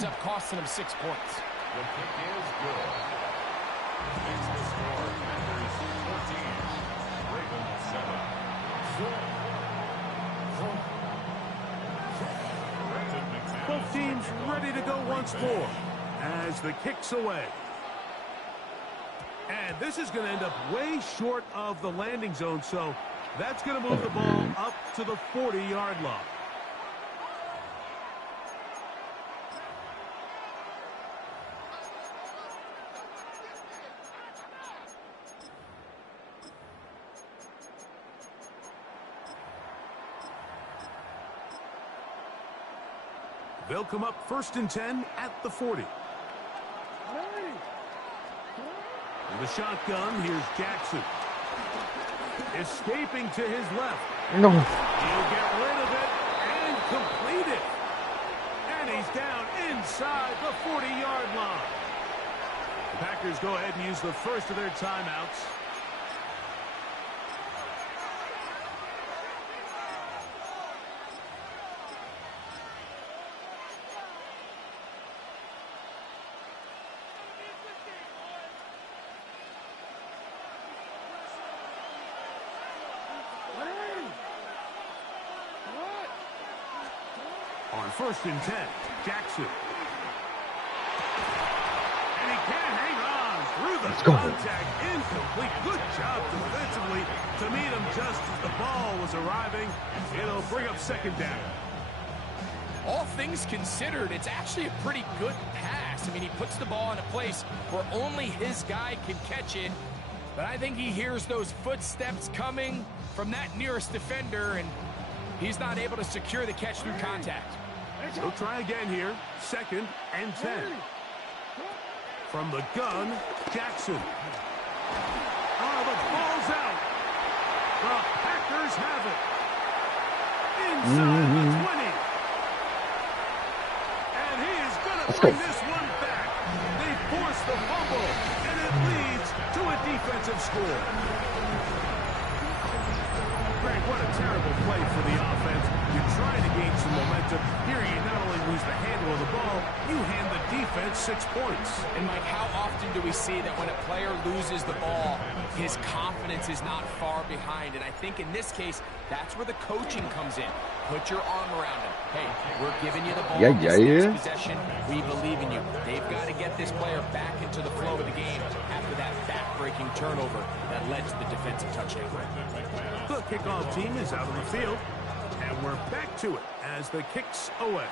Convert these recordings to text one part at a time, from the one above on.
ends up costing him 6 points. The kick is good. Makes the score Commanders 14, Ravens 7. Both teams ready to go once more as the kick's away. And this is going to end up way short of the landing zone, so that's going to move the ball up to the 40-yard line. They'll come up 1st and 10 at the 40. The shotgun, here's Jackson. Escaping to his left. No. He'll get rid of it and complete it. And he's down inside the 40-yard line. The Packers go ahead and use the first of their timeouts. On 1st and 10, Jackson. And he can't hang on through the contact. Incomplete. Good job defensively to meet him just as the ball was arriving. It'll bring up 2nd down. All things considered, it's actually a pretty good pass. I mean, he puts the ball in a place where only his guy can catch it. But I think he hears those footsteps coming from that nearest defender, and he's not able to secure the catch through contact. He'll try again here. 2nd and 10. From the gun, Jackson. Oh, the ball's out. The Packers have it. Inside the 20. And he is going to bring this one back. They force the fumble, and it leads to a defensive score. Greg, what a terrible play for the offense. You're trying to gain some momentum. Here you not only lose the handle of the ball, you hand the defense 6 points. And Mike, how often do we see that when a player loses the ball, his confidence is not far behind? And I think in this case, that's where the coaching comes in. Put your arm around him. Hey, we're giving you the ball. This possession. We believe in you. They've got to get this player back into the flow of the game after that back-breaking turnover that led to the defensive touchdown. The kickoff team is out of the field, and we're back to it as the kick's away.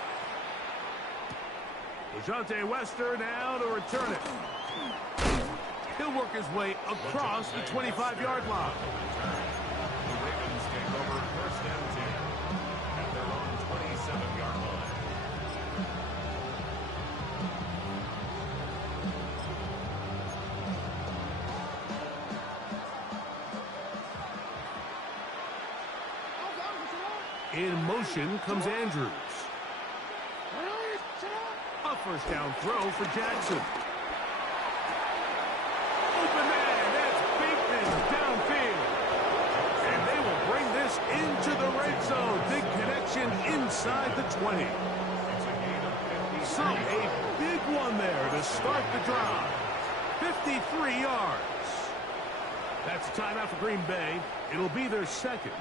Dejounte Wester now to return it. He'll work his way across the 25-yard line. The Ravens take over 1st and 10 at their own 27-yard line. In motion comes Andrews. A 1st down throw for Jackson. Open man, that's Bateman downfield. And they will bring this into the red zone. Big connection inside the 20. So a big one there to start the drive. 53 yards. That's a timeout for Green Bay. It'll be their 2nd.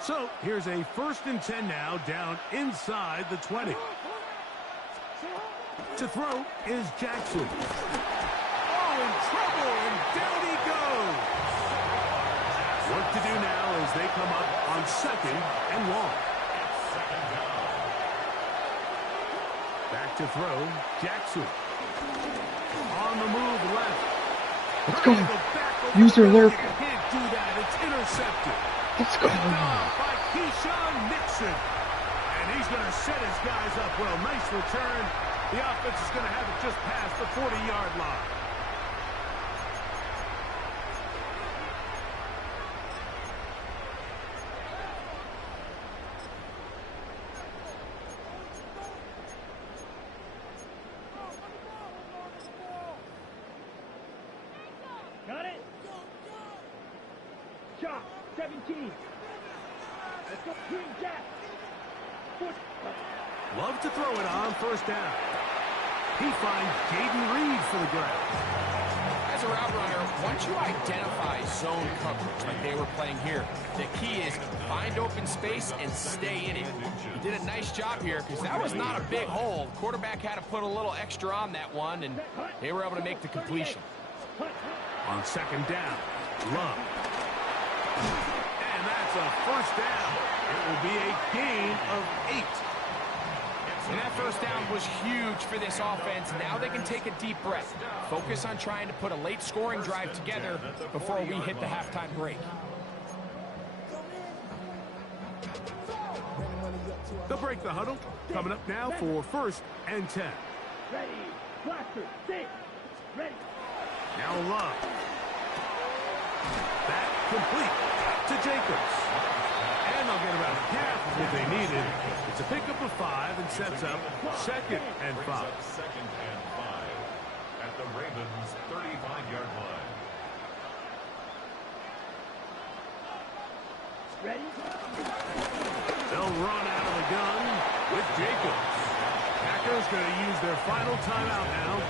So here's a 1st and 10 now, down inside the 20. To throw is Jackson. Oh, in trouble, and down he goes. Work to do now as they come up on 2nd and long. Back to throw, Jackson. On the move left. Let's go. Use your lurk. Can't do that. It's intercepted. Let's go. By Keyshawn Nixon. And he's going to set his guys up well. Nice return. The offense is going to have it just past the 40-yard line. Shot, 17. Let's go, Green Jack. Love to throw it on first down. He finds Jaden Reed for the grab. As a route runner, once you identify zone coverage like they were playing here, the key is find open space and stay in it. He did a nice job here because that was not a big hole. Quarterback had to put a little extra on that one, and they were able to make the completion. On second down, Love. And that's a first down. It will be a gain of 8. And that first down was huge for this offense. Now they can take a deep breath. Focus on trying to put a late scoring drive together before we hit the halftime break. They'll break the huddle. Coming up now for 1st and 10. Ready, blaster, stay. Ready. Now Love. That complete to Jacobs. And they'll get about half of what they needed. It's a pickup of 5 and sets up 2nd and 5. 2nd and 5 at the Ravens' 35-yard line. Ready. They'll run out of the gun with Jacobs. Packers going to use their final timeout now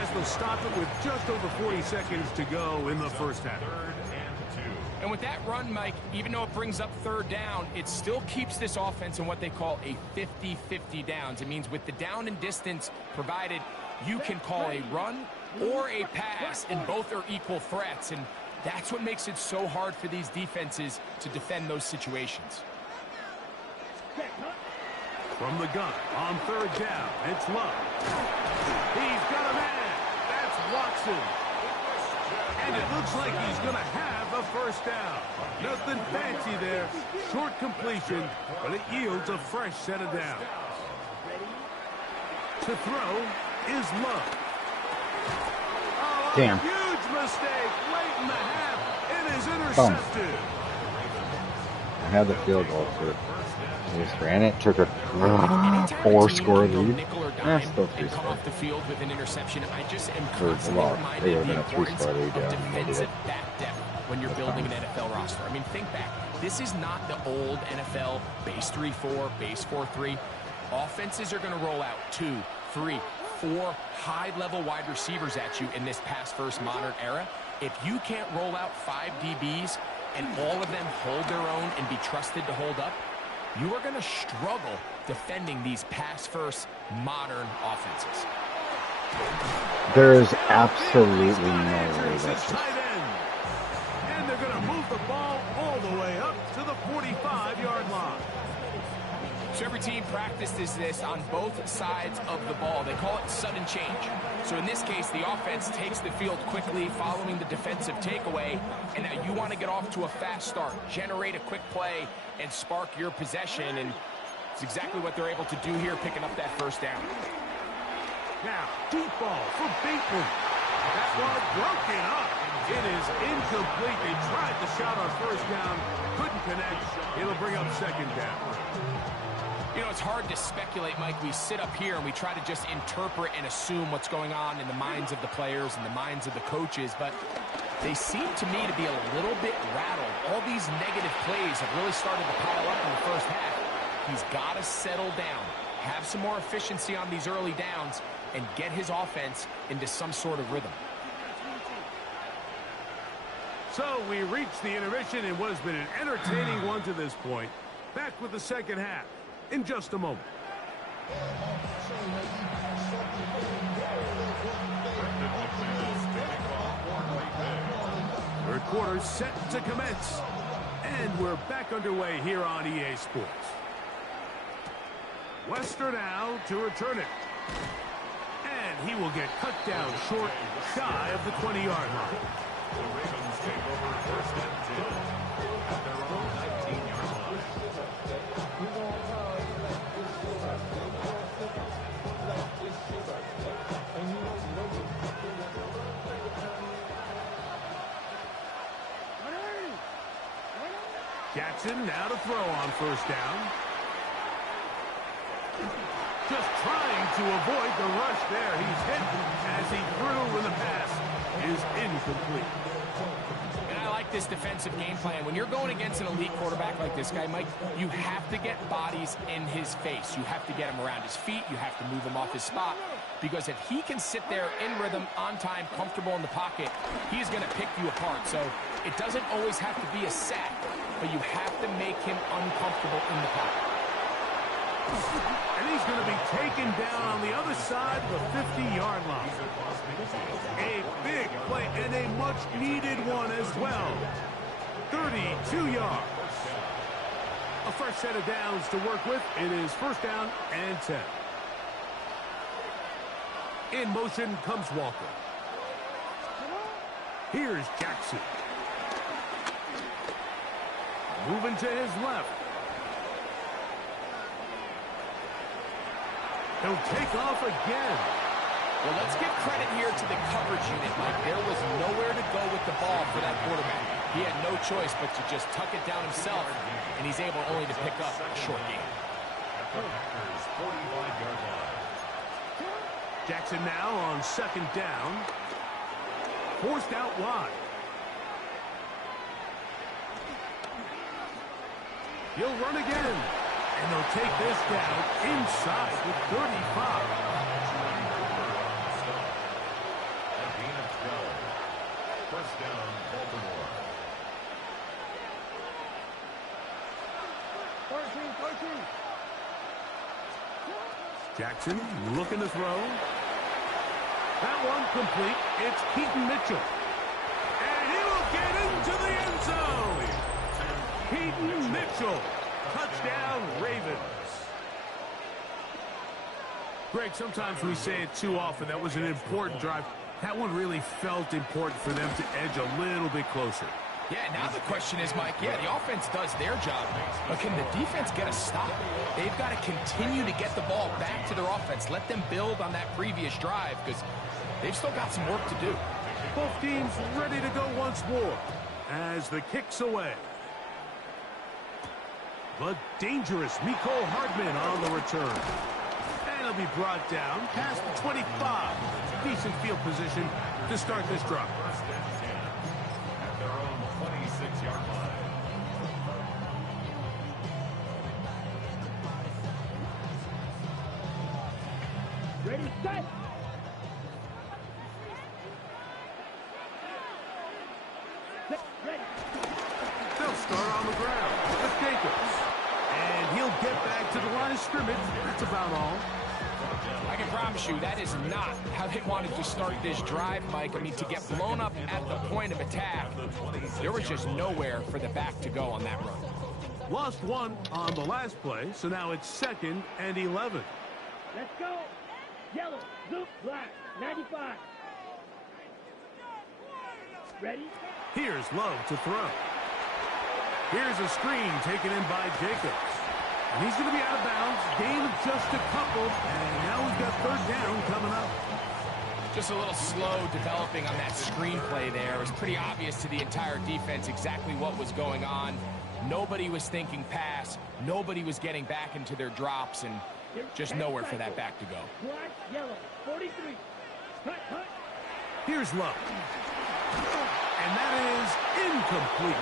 as they'll stop it with just over 40 seconds to go in the first half. 3rd and 2. And with that run, Mike, even though it brings up 3rd down, it still keeps this offense in what they call a 50-50 downs. It means with the down and distance provided, you can call a run or a pass, and both are equal threats. And that's what makes it so hard for these defenses to defend those situations. From the gun on 3rd down, it's Love. He's got a man. That's Watson. And it looks like he's going to have a first down. Nothing fancy there. Short completion, but it yields a fresh set of downs. To throw is Love. Oh, Damn. Huge mistake late in the half. It is intercepted. I had the field goal for and it took a 4-score lead. Still 3 come off the field with an interception. I just am Well, constantly reminded of the a importance 3-score lead, of yeah, defensive back depth when you're building an NFL roster. I mean, think back. This is not the old NFL base 3-4, base 4-3. Offenses are going to roll out 2, 3, 4 high-level wide receivers at you in this pass-first modern era. If you can't roll out 5 DBs and all of them hold their own and be trusted to hold up, you are going to struggle defending these pass-first modern offenses. There is absolutely no way that's just... And they're going to move the ball all the way up to the 45-yard line. So every team practices this on both sides of the ball. They call it sudden change. So in this case, the offense takes the field quickly following the defensive takeaway, and now you want to get off to a fast start, generate a quick play, and spark your possession, and it's exactly what they're able to do here, picking up that first down. Now, deep ball for Bateman. That ball broken up. It is incomplete. They tried the shot on first down, couldn't connect. It'll bring up 2nd down. You know, it's hard to speculate, Mike. We sit up here and we try to just interpret and assume what's going on in the minds of the players and the minds of the coaches, but they seem to me to be a little bit rattled. All these negative plays have really started to pile up in the first half. He's got to settle down, have some more efficiency on these early downs, and get his offense into some sort of rhythm. So we reach the intermission in what has been an entertaining one to this point. Back with the second half in just a moment. 3rd quarter set to commence. And we're back underway here on EA Sports. Wester now to return it. And he will get cut down short, shy of the 20-yard line. The Ravens take over 1st and 10 at their own 19-yard line. Jackson now to throw on first down. Just trying to avoid the rush there. He's hit as he threw, and the pass is incomplete. And I like this defensive game plan. When you're going against an elite quarterback like this guy, Mike, you have to get bodies in his face. You have to get him around his feet. You have to move him off his spot. Because if he can sit there in rhythm, on time, comfortable in the pocket, he's going to pick you apart. So it doesn't always have to be a sack, but you have to make him uncomfortable in the pocket. And he's going to be taken down on the other side of the 50-yard line. A big play and a much-needed one as well. 32 yards. A fresh set of downs to work with. It is first down and 10. In motion comes Walker. Here's Jackson. Moving to his left. He'll take off again. Well, let's give credit here to the coverage unit, Mike. There was nowhere to go with the ball for that quarterback. He had no choice but to just tuck it down himself, and he's able only to pick up a short gain. Jackson now on second down. Forced out wide. He'll run again. And they'll take this down inside the 35. First down, Baltimore. 14. Jackson looking to throw. That one complete. It's Keaton Mitchell. And he will get into the end zone. Keaton Mitchell. Touchdown, Ravens. Greg, sometimes we say it too often. That was an important drive. That one really felt important for them to edge a little bit closer. Yeah, now the question is, Mike, yeah, the offense does their job, but can the defense get a stop? They've got to continue to get the ball back to their offense. Let them build on that previous drive because they've still got some work to do. Both teams ready to go once more as the kick's away. But dangerous Mecole Hardman on the return. And he'll be brought down past the 25. Decent field position to start this drive. At their own 26-yard line. Ready, set. Ready. They'll start on the ground with Jacobs. And he'll get back to the line of scrimmage. That's about all. I can promise you that is not how they wanted to start this drive, Mike. I mean, to get blown up at the point of attack, there was just nowhere for the back to go on that run. Lost one on the last play, so now it's 2nd and 11. Let's go. Yellow, blue, black, 95. Ready? Here's Love to throw. Here's a screen taken in by Jacobs. And he's going to be out of bounds. Gain of just a couple. And now we've got third down coming up. Just a little slow developing on that screenplay there. It was pretty obvious to the entire defense exactly what was going on. Nobody was thinking pass. Nobody was getting back into their drops, and just nowhere for that back to go. Black, yellow, 43. Hut, hut. Here's Love. And that is incomplete.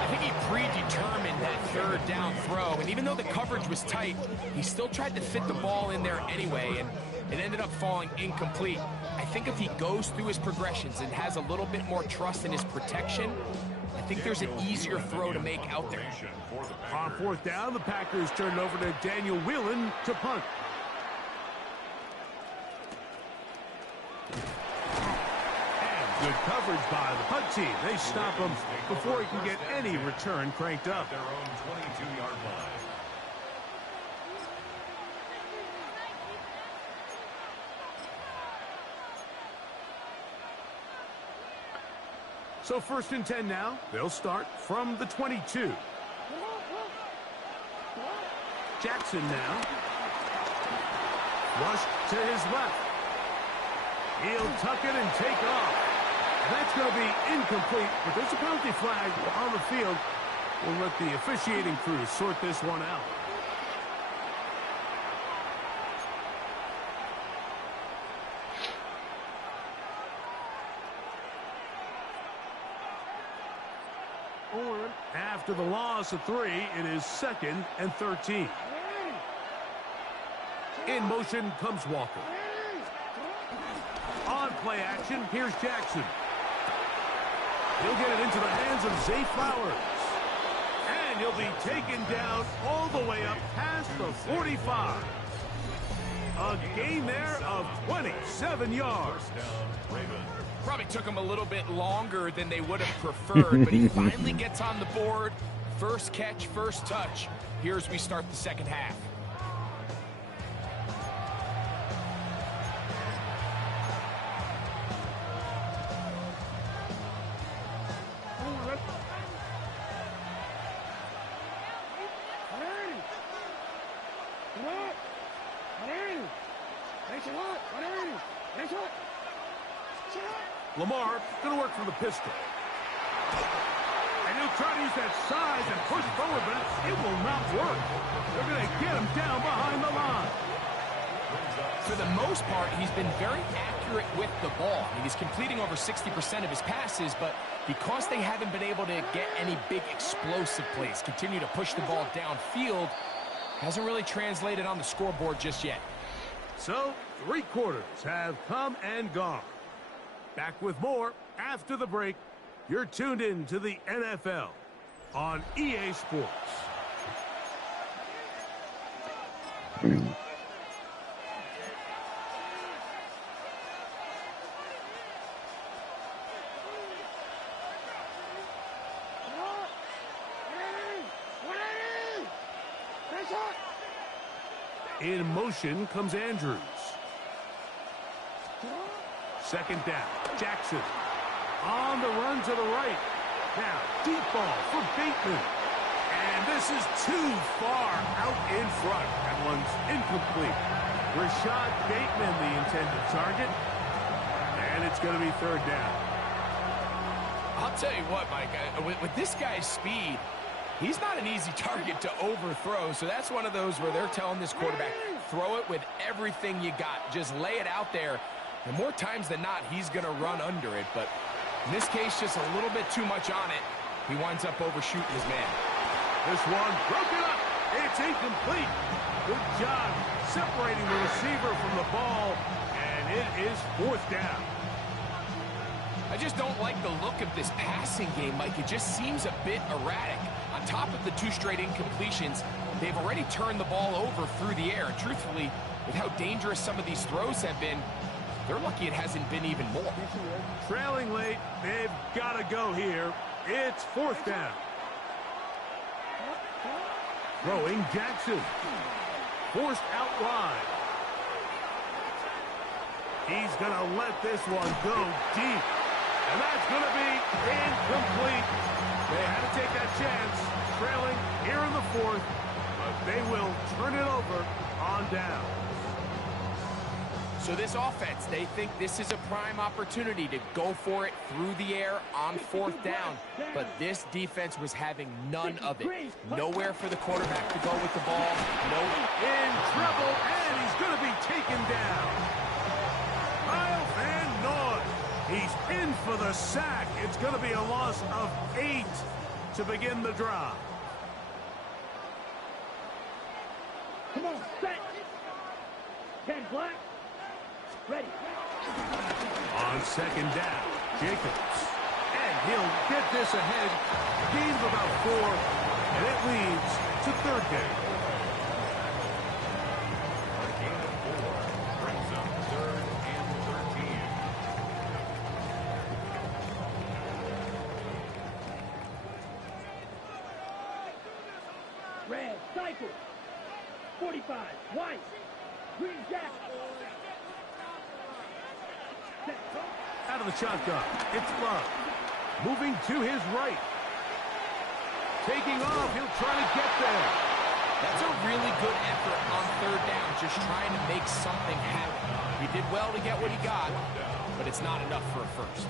I think he predetermined that third down throw, and even though the coverage was tight, he still tried to fit the ball in there anyway, and it ended up falling incomplete. I think if he goes through his progressions and has a little bit more trust in his protection, I think there's an easier throw to make out there. On fourth down, the Packers turn it over to Daniel Whelan to punt. Good coverage by the punt team. They stop him before he can get any return cranked up. Their own 22-yard line. So 1st and 10 now. They'll start from the 22. Jackson now. Rushed to his left. He'll tuck it and take off. That's going to be incomplete, but there's a penalty flag on the field. We'll let the officiating crew sort this one out. After the loss of 3, it is 2nd and 13. In motion comes Walker. On play action, here's Jackson. He'll get it into the hands of Zay Flowers. And he'll be taken down all the way up past the 45. A gain there of 27 yards. Probably took him a little bit longer than they would have preferred, but he finally gets on the board. First catch, first touch. Here as we start the second half. Lamar going to work from the pistol. And he'll try to use that size and push forward, but it will not work. They're going to get him down behind the line. For the most part, he's been very accurate with the ball. I mean, he's completing over 60% of his passes, but because they haven't been able to get any big explosive plays, continue to push the ball downfield, hasn't really translated on the scoreboard just yet. So, 3 quarters have come and gone. Back with more after the break. You're tuned in to the NFL on EA Sports. In motion comes Andrews. 2nd down. Jackson on the run to the right. Now, deep ball for Bateman. And this is too far out in front. That one's incomplete. Rashad Bateman, the intended target. And it's going to be 3rd down. I'll tell you what, Mike, with this guy's speed, he's not an easy target to overthrow. So that's one of those where they're telling this quarterback, throw it with everything you got. Just lay it out there. And more times than not, he's going to run under it. But in this case, just a little bit too much on it. He winds up overshooting his man. This one broken up. It's incomplete. Good job separating the receiver from the ball. And it is 4th down. I just don't like the look of this passing game, Mike. It just seems a bit erratic. On top of the 2 straight incompletions, they've already turned the ball over through the air. And truthfully, with how dangerous some of these throws have been, they're lucky it hasn't been even more. Trailing late, they've got to go here. It's 4th down. Throwing Jackson. Forced out wide. He's going to let this one go deep. And that's going to be incomplete. They had to take that chance, trailing here in the 4th, but they will turn it over on down. So this offense, they think this is a prime opportunity to go for it through the air on 4th down. But this defense was having none of it. Nowhere for the quarterback to go with the ball. No. In trouble, and he's going to be taken down. Kyle Van Noy. He's in for the sack. It's going to be a loss of 8 to begin the drive. Come on, set. 10 black. Ready. On 2nd down, Jacobs. And he'll get this ahead. Gain of about 4, and it leads to 3rd down. A gain of 4 brings up 3rd and 13. Red, cycle. 45, white. Green jacket. Out of the shotgun, it's Love. Moving to his right. Taking off, he'll try to get there. That's a really good effort on 3rd down, just trying to make something happen. He did well to get what he got, but it's not enough for a first.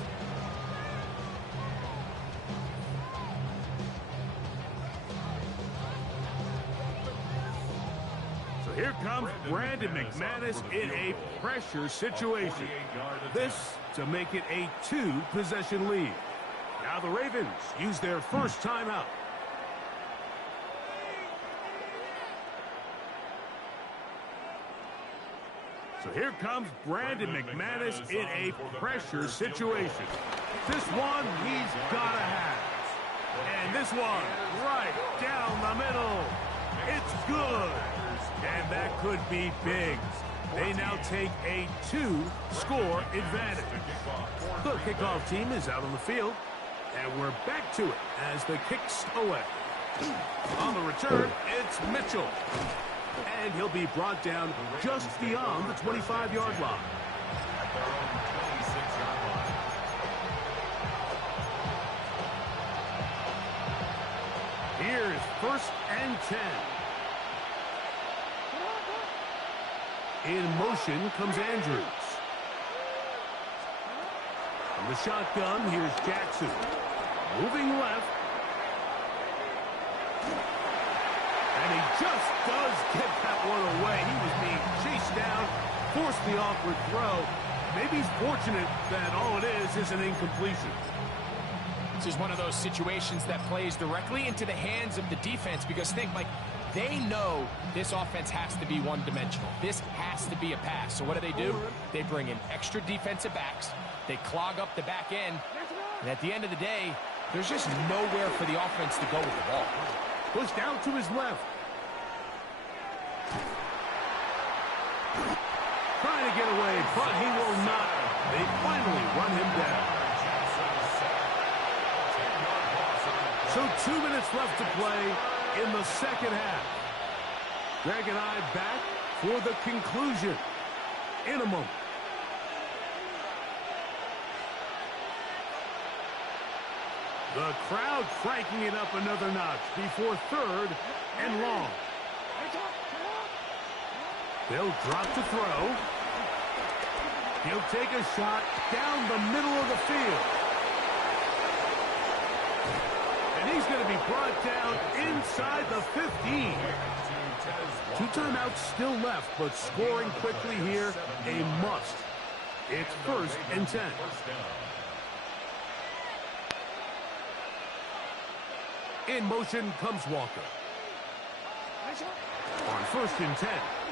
So here comes Brandon McManus in a pressure situation. This to make it a 2-possession lead. Now the Ravens use their first timeout. So here comes Brandon McManus in a pressure situation. This one he's got to have. And this one right down the middle. It's good. And that could be big. They now take a 2-score advantage. The kickoff team is out on the field. And we're back to it as the kick's away. On the return, it's Mitchell. And he'll be brought down just beyond the 25-yard line. Here's 1st and 10. In motion comes Andrews. From the shotgun, here's Jackson. Moving left. And he just does get that one away. He was being chased down, forced the awkward throw. Maybe he's fortunate that all it is an incompletion. This is one of those situations that plays directly into the hands of the defense because think, like, they know this offense has to be one-dimensional. This has to be a pass. So what do? They bring in extra defensive backs. They clog up the back end. And at the end of the day, there's just nowhere for the offense to go with the ball. Pushed out to his left. Trying to get away, but he will not. They finally run him down. So 2 minutes left to play in the second half. Greg and I back for the conclusion in a moment. The crowd cranking it up another notch before 3rd and long. They'll drop to throw. He'll take a shot down the middle of the field. And he's going to be brought down inside the 15. 2 timeouts still left, but scoring quickly here, a must. It's 1st and 10. In motion comes Walker. On 1st and 10,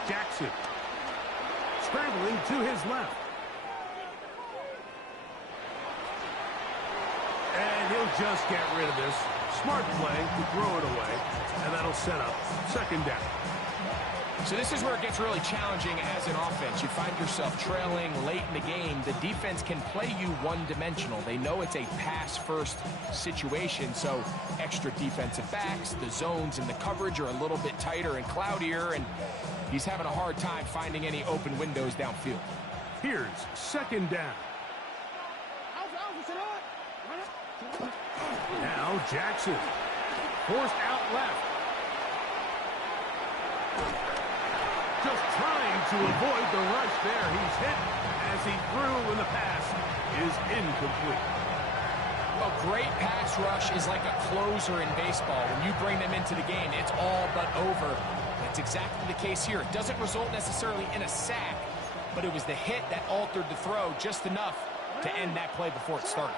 Jackson. Scrambling to his left. And he'll just get rid of this. Smart play to throw it away. And that'll set up 2nd down. So this is where it gets really challenging as an offense. You find yourself trailing late in the game. The defense can play you one-dimensional. They know it's a pass-first situation, so extra defensive backs, the zones and the coverage are a little bit tighter and cloudier, and he's having a hard time finding any open windows downfield. Here's 2nd down. Now Jackson. Forced out left. Just trying to avoid the rush there. He's hit as he threw, and the pass is incomplete. A great pass rush is like a closer in baseball. When you bring them into the game, it's all but over. That's exactly the case here. It doesn't result necessarily in a sack, but it was the hit that altered the throw just enough to end that play before it started.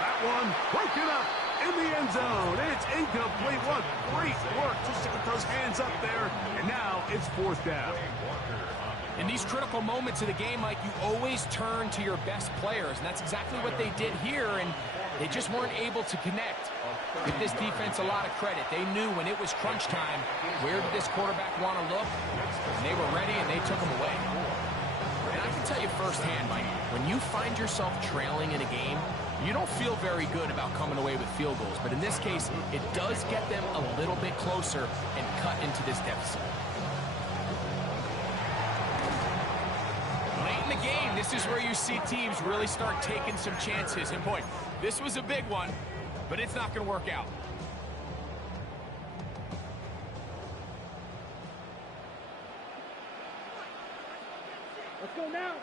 That one broken up in the end zone. It's incomplete. What great work just to get those hands up there. And now it's 4th down. In these critical moments of the game, Mike, you always turn to your best players, and that's exactly what they did here, and they just weren't able to connect. Give this defense a lot of credit. They knew when it was crunch time, where did this quarterback want to look, and they were ready, and they took him away. And I can tell you firsthand, Mike, when you find yourself trailing in a game, you don't feel very good about coming away with field goals, but in this case, it does get them a little bit closer and cut into this deficit. Late in the game, this is where you see teams really start taking some chances. And boy, this was a big one, but it's not going to work out. Let's go now.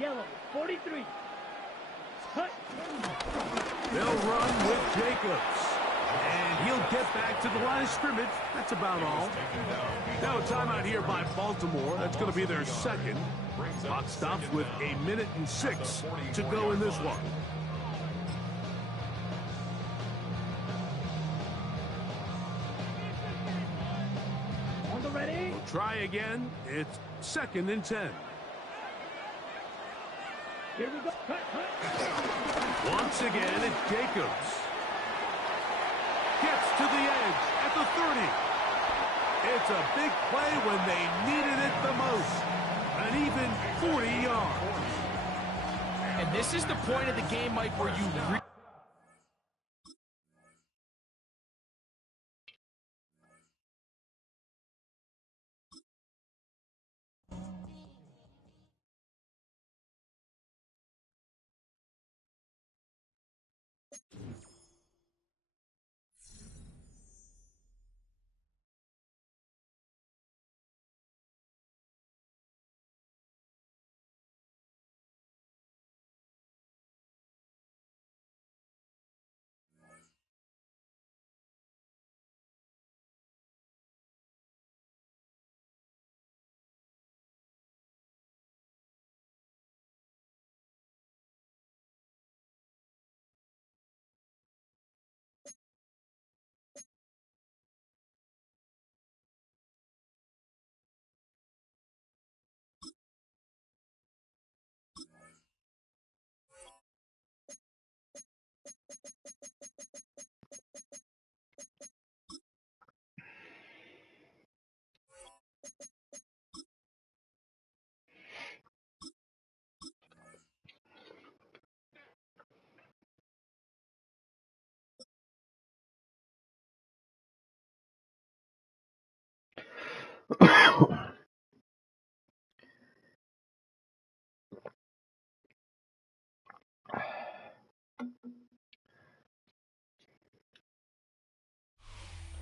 Yellow, 43. Cut. They'll run with Jacobs. And he'll get back to the line of scrimmage. That's about all. Now a timeout here by Baltimore. That's going to be their second. Clock stops with 1:06 to go in this one. Ready? We'll try again. It's 2nd and 10. Here we go. Cut, cut. Once again, it's Jacobs. Gets to the edge at the 30. It's a big play when they needed it the most. An even 40 yards. And this is the point of the game, Mike, where you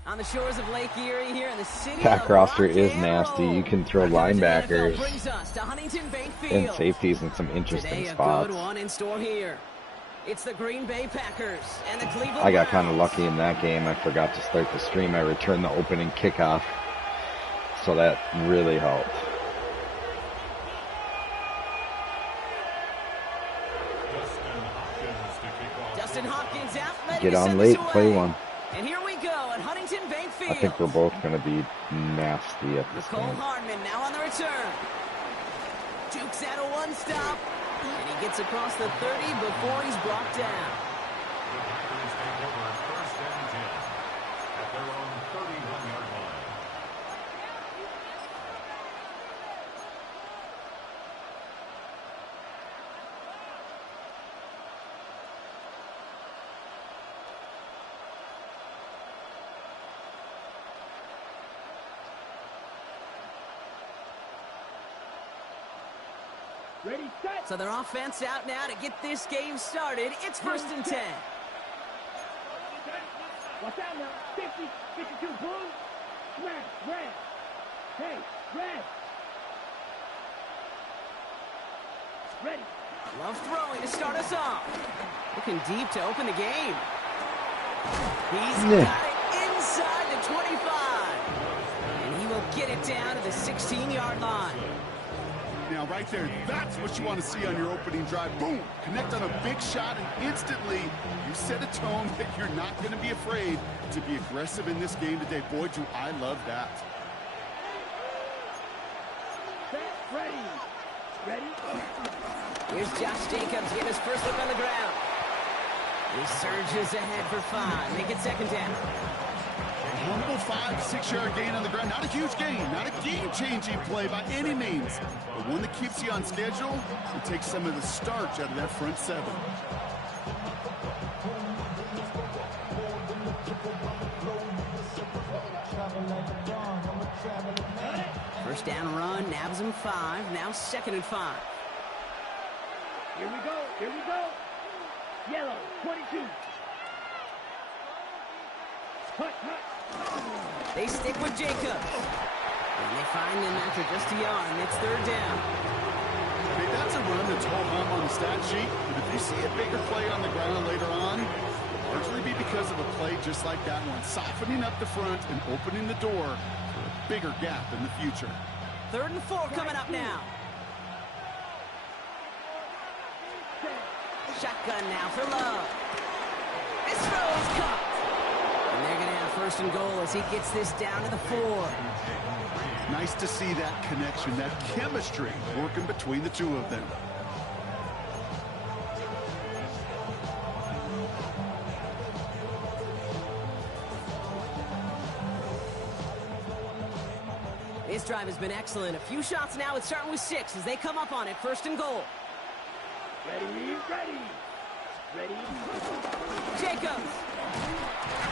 on the shores of Lake Erie here in the city Pack of roster rock is and nasty. roll. You can throw Our coverage of the NFL linebackers brings us to Huntington Bank and Field. safeties in some interesting Today, a spots. good one in store here. It's the Green Bay Packers and the Cleveland I got kind of Browns. lucky in that game. I forgot to start the stream. I returned the opening kickoff, so that really helped. Justin Hopkins out, ready Get to on send late, this play away. one. And here we go at Huntington Bank Field. I think we're both going to be nasty at this Nicole game. Hardman now on the return. Dukes out a one stop. And he gets across the 30 before he's brought down. The Packers take over 1st and 10 at their own 31-yard line. Ready, set. So their offense out now to get this game started. It's 1st and 10. Watch out now. 50, 52, boom. Smash, red. Hey, red. Ready. Love throwing to start us off. Looking deep to open the game. He's Yeah. got it inside the 25. And he will get it down to the 16-yard line. Now, right there, that's what you want to see on your opening drive. Boom! Connect on a big shot, and instantly you set a tone that you're not going to be afraid to be aggressive in this game today. Boy, do I love that. Set, ready. Ready. Here's Josh Jacobs getting his first look on the ground. He surges ahead for 5. Make it 2nd down. Humble 5 to 6 yard gain on the ground. Not a huge gain, not a game-changing play by any means, but one that keeps you on schedule and takes some of the starch out of that front 7. First down run, nabs him 5. Now 2nd and 5. Here we go. Here we go. Yellow, 22. Cut, cut. They stick with Jacobs. And they find him after just a yard, and it's 3rd down. Okay, that's a run that's ho-hum on the stat sheet, but if you see a bigger play on the ground later on, largely be because of a play just like that one, softening up the front and opening the door for a bigger gap in the future. 3rd and 4 coming up now. Shotgun now for Love. This throw is caught. And they're going to have 1st and goal as he gets this down to the 4. Nice to see that connection, that chemistry working between the two of them. This drive has been excellent. A few shots now. It's starting with 6 as they come up on it. 1st and goal. Ready, ready. Ready. Jacobs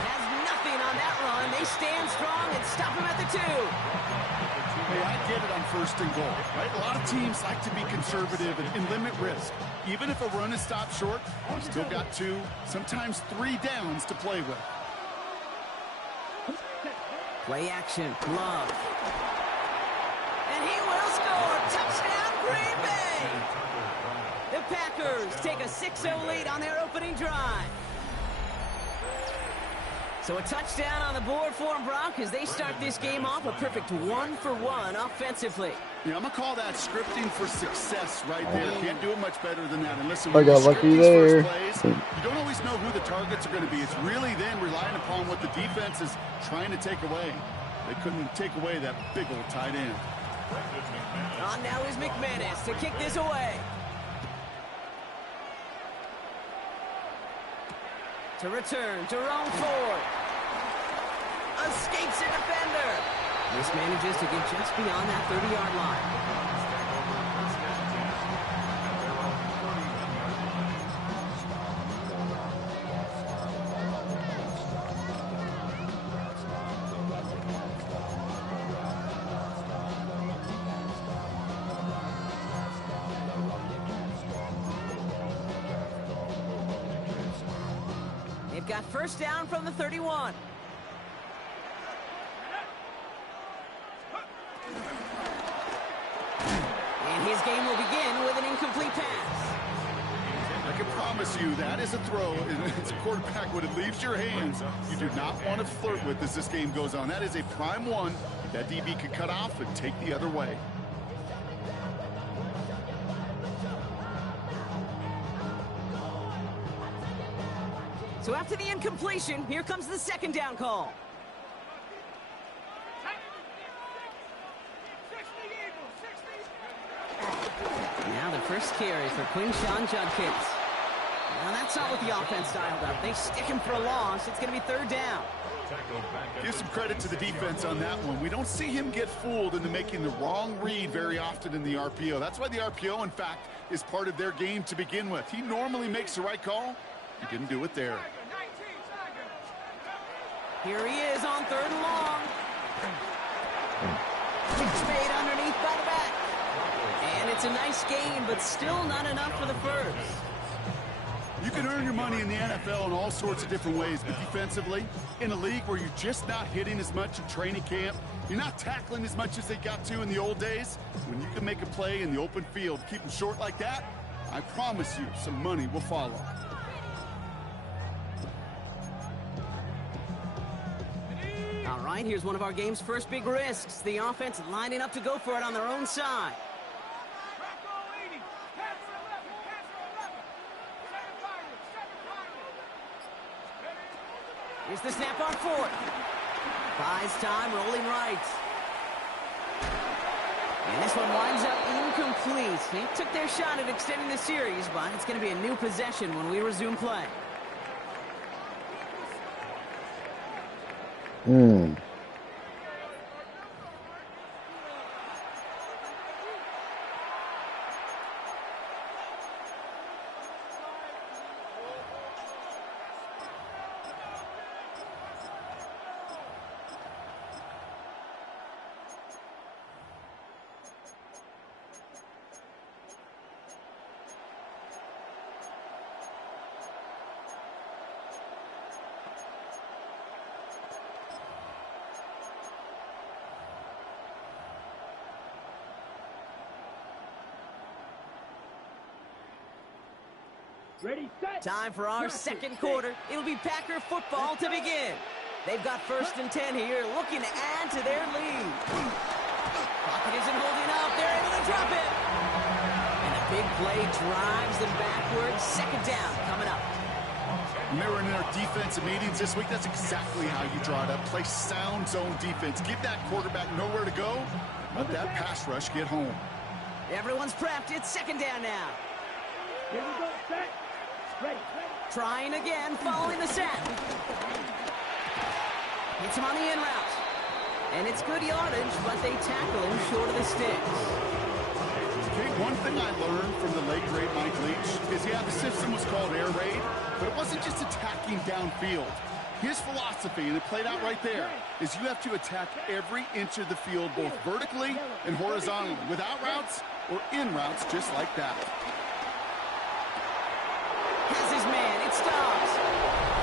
has nothing on that run. They stand strong and stop him at the 2. Hey, I get it on 1st and goal, right? A lot of teams like to be conservative and limit risk. Even if a run is stopped short, you've still got 2, sometimes 3 downs to play with. Play action. Love. And he will score. Touchdown, Green Bay. The Packers take a 6-0 lead on their opening drive. So a touchdown on the board for them, Brock, as they start this game off a perfect 1-for-1 offensively. Yeah, I'm going to call that scripting for success right there. Can't do it much better than that. And listen, I when got you lucky script these there. first plays, you don't always know who the targets are going to be. It's really then relying upon what the defense is trying to take away. They couldn't take away that big old tight end. On now is McManus to kick this away. To return, Jerome Ford. Escapes a defender. This manages to get just beyond that 30-yard line. They've got 1st down from the 31. And his game will begin with an incomplete pass. I can promise you that is a throw. It's a quarterback when it leaves your hands. You do not want to flirt with as this game goes on. That is a prime one that DB could cut off and take the other way. So after the incompletion, here comes the 2nd down call. Now the first carry for Quinshawn Judkins. Now that's not what the offense dialed up. They stick him for a loss. It's going to be 3rd down. Give some credit to the defense on that one. We don't see him get fooled into making the wrong read very often in the RPO. That's why the RPO, in fact, is part of their game to begin with. He normally makes the right call. He didn't do it there. Here he is on 3rd and long. It's made underneath by the back. And it's a nice gain, but still not enough for the first. You can earn your money in the NFL in all sorts of different ways, but defensively, in a league where you're just not hitting as much in training camp, you're not tackling as much as they got to in the old days, when you can make a play in the open field, keep them short like that, I promise you some money will follow. All right, here's one of our game's first big risks. The offense lining up to go for it on their own side. Here's the snap on 4th. Buys time, rolling right. And this one winds up incomplete. They took their shot at extending the series, but it's going to be a new possession when we resume play. Ready, set. Time for our second quarter. It'll be Packer football to begin. They've got 1st and 10 here, looking to add to their lead. Pocket isn't holding up. They're able to drop it. And a big play drives them backwards. 2nd down coming up. Remember in our defensive meetings this week, that's exactly how you draw it up. Play sound zone defense. Give that quarterback nowhere to go. Let that pass rush get home. Everyone's prepped. It's 2nd down now. Here we go, set. Ready. Trying again, following the set. Hits him on the in route. And it's good yardage, but they tackle him short of the sticks. Okay, one thing I learned from the late great Mike Leach is, yeah, the system was called air raid, but it wasn't just attacking downfield. His philosophy, and it played out right there, is you have to attack every inch of the field, both vertically and horizontally, without routes or in routes, just like that. Has his man, it stops.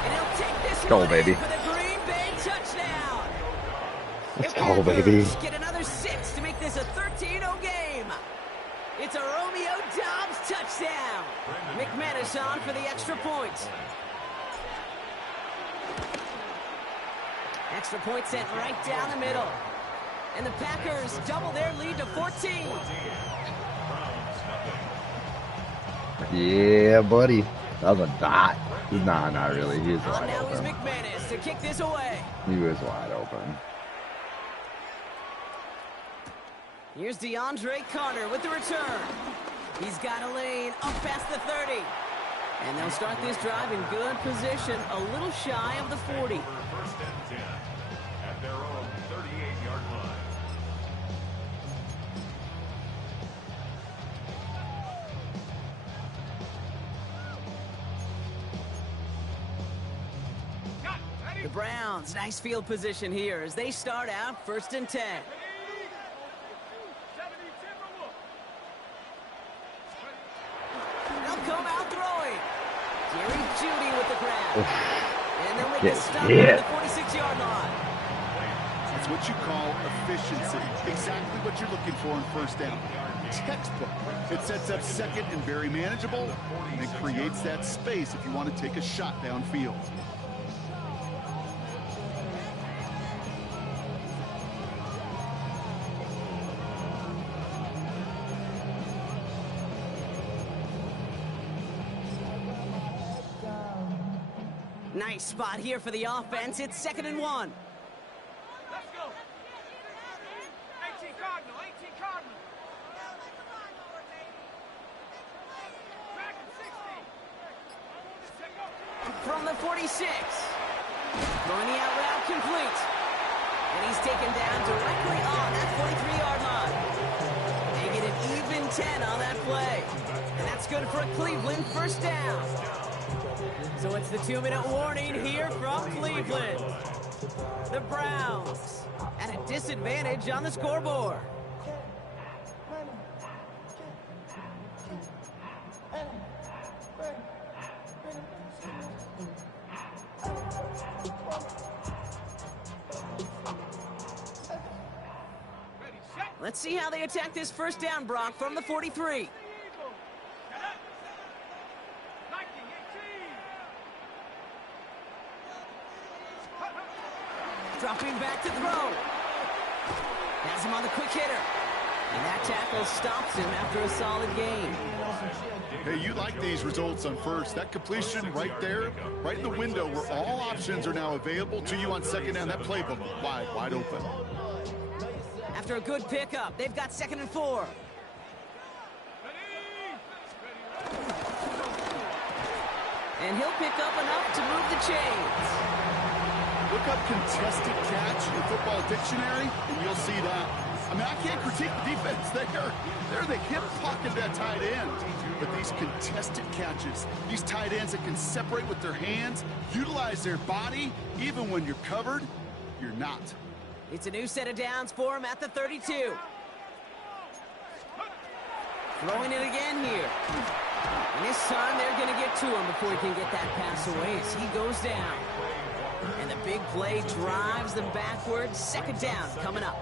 And he'll take this Go, one baby. in for the Green Bay touchdown. Let's The go, baby. Packers get another 6 to make this a 13-0 game. It's a Romeo Doubs touchdown. McManus on for the extra point. Extra point sent right down the middle. And the Packers double their lead to 14. Yeah, buddy. That was a dot. Nah, not really. He was On wide now is open. McManus to kick this away. He was wide open. Here's DeAndre Carter with the return. He's got a lane up past the 30. And they'll start this drive in good position, a little shy of the 40. 1st and 10 at their own 38-yard line. The Browns, nice field position here as they start out 1st and 10. They'll come out throwing. Jerry Jeudy with the grab. And they'll make a stop at the 46-yard line. That's what you call efficiency. Exactly what you're looking for in 1st down. Textbook. It sets up 2nd and very manageable, and it creates that space if you want to take a shot downfield. Nice spot here for the offense. It's 2nd and 1. Let's go. 18 Cardinal, 18 Cardinal. Back at 60. From the 46. Throwing the out route complete. And he's taken down directly on that 43-yard line. They get an even 10 on that play. And that's good for a Cleveland 1st down. So it's the 2-minute warning here from Cleveland. The Browns at a disadvantage on the scoreboard. Let's see how they attack this 1st down, Brock, from the 43. Dropping back to throw. Has him on the quick hitter. And that tackle stops him after a solid gain. Hey, you like these results on 1st. That completion right there, right in the window where all options are now available to you on 2nd down. That playbook wide open. After a good pickup, they've got 2nd and 4. And he'll pick up enough to move the chains. Look up contested catch in Football Dictionary, and you'll see that. I mean, I can't critique the defense. They're the hip pocket of that tight end. But these contested catches, these tight ends that can separate with their hands, utilize their body, even when you're covered, you're not. It's a new set of downs for him at the 32. Throwing it again here. And this time they're going to get to him before he can get that pass away as he goes down. And the big play drives them backwards. 2nd down coming up.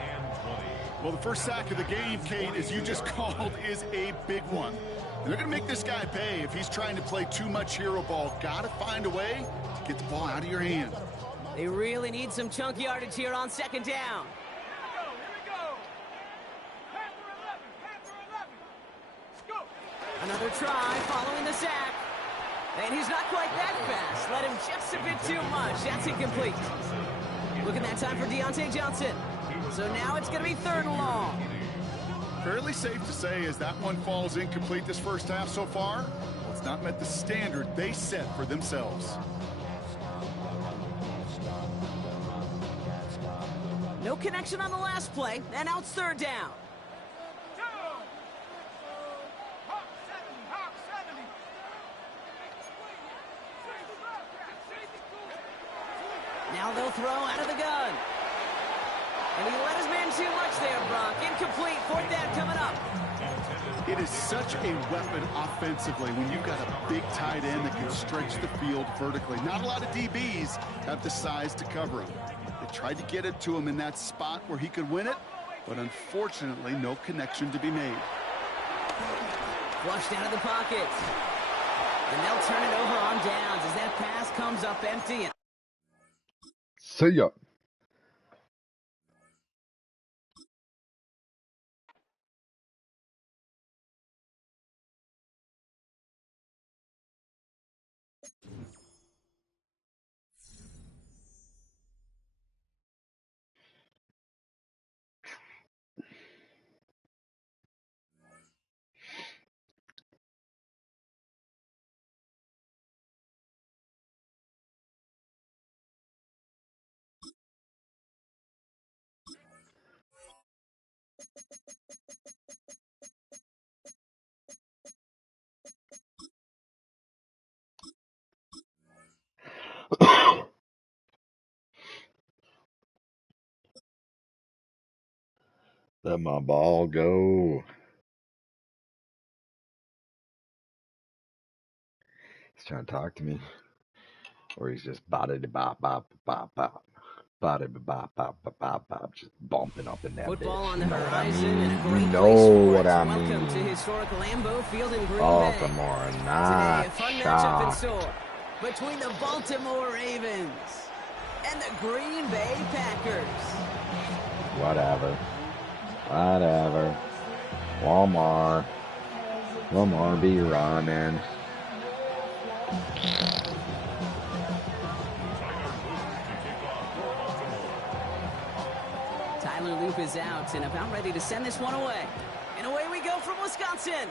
Well, the first sack of the game, Kate, as you just called, is a big one. They're going to make this guy pay if he's trying to play too much hero ball. Got to find a way to get the ball out of your hand. They really need some chunk yardage here on second down. Another try following the sack. And he's not quite that fast. Let him just a bit too much. That's incomplete. Look at that time for Deontay Johnson. So now it's going to be 3rd and long. Fairly safe to say as that one falls incomplete this first half so far, well, it's not met the standard they set for themselves. No connection on the last play, and now it's 3rd down. Now they'll throw out of the gun. And he let his man too much there, Brock. Incomplete, 4th down coming up. It is such a weapon offensively when you've got a big tight end that can stretch the field vertically. Not a lot of DBs have the size to cover him. They tried to get it to him in that spot where he could win it, but unfortunately, no connection to be made. Flushed out of the pocket. And they'll turn it over on downs as that pass comes up empty. See ya. Let my ball go. He's trying to talk to me. Or he's just bop bop bop bop bop. Bop bop bop bop bop. Just bumping up in that Football bitch. on the You know what I horizon mean? and a You great know place for what it. I Welcome to mean. historic Lambeau Field in Green Bay. Baltimore, Today, not a fun matchup in shocked. store between the Baltimore Ravens and the Green Bay Packers. Whatever. Whatever. Lamar be running. Tyler Loop is out and about ready to send this one away. And away we go from Wisconsin.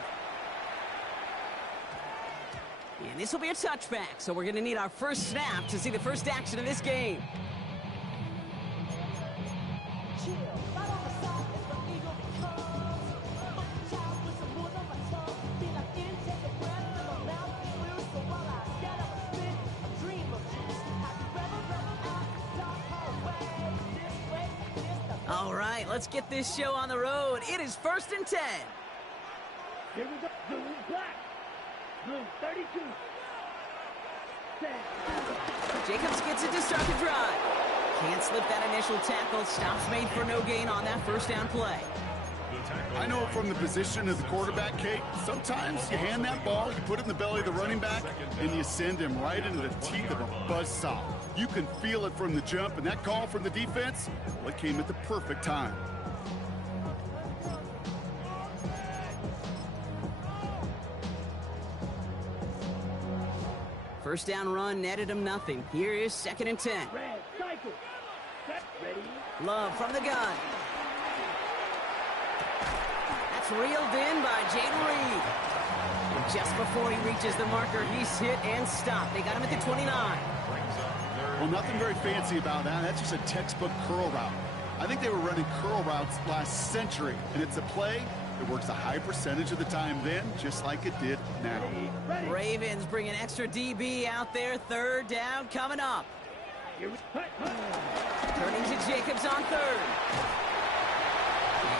And this will be a touchback, so we're going to need our first snap to see the first action of this game. All right, let's get this show on the road. It is 1st and 10. Here we go. Blue black. Blue 32. Jacobs gets it to start the drive. Can't slip that initial tackle. Stops made for no gain on that first down play. I know from the position of the quarterback, Kate, sometimes you hand that ball, you put it in the belly of the running back, and you send him right into the teeth of a buzzsaw. You can feel it from the jump, and that call from the defense, well, it came at the perfect time. First down run netted him nothing. Here is 2nd and 10. Red cycle. Set. Ready. Love from the gun. That's reeled in by Jaden Reed. And just before he reaches the marker, he's hit and stopped. They got him at the 29. Well, nothing very fancy about that. That's just a textbook curl route. I think they were running curl routes last century, and it's a play that works a high percentage of the time then, just like it did now. Ready. Ravens bring an extra DB out there. 3rd down coming up. Here we go. Turning to Jacobs on 3rd.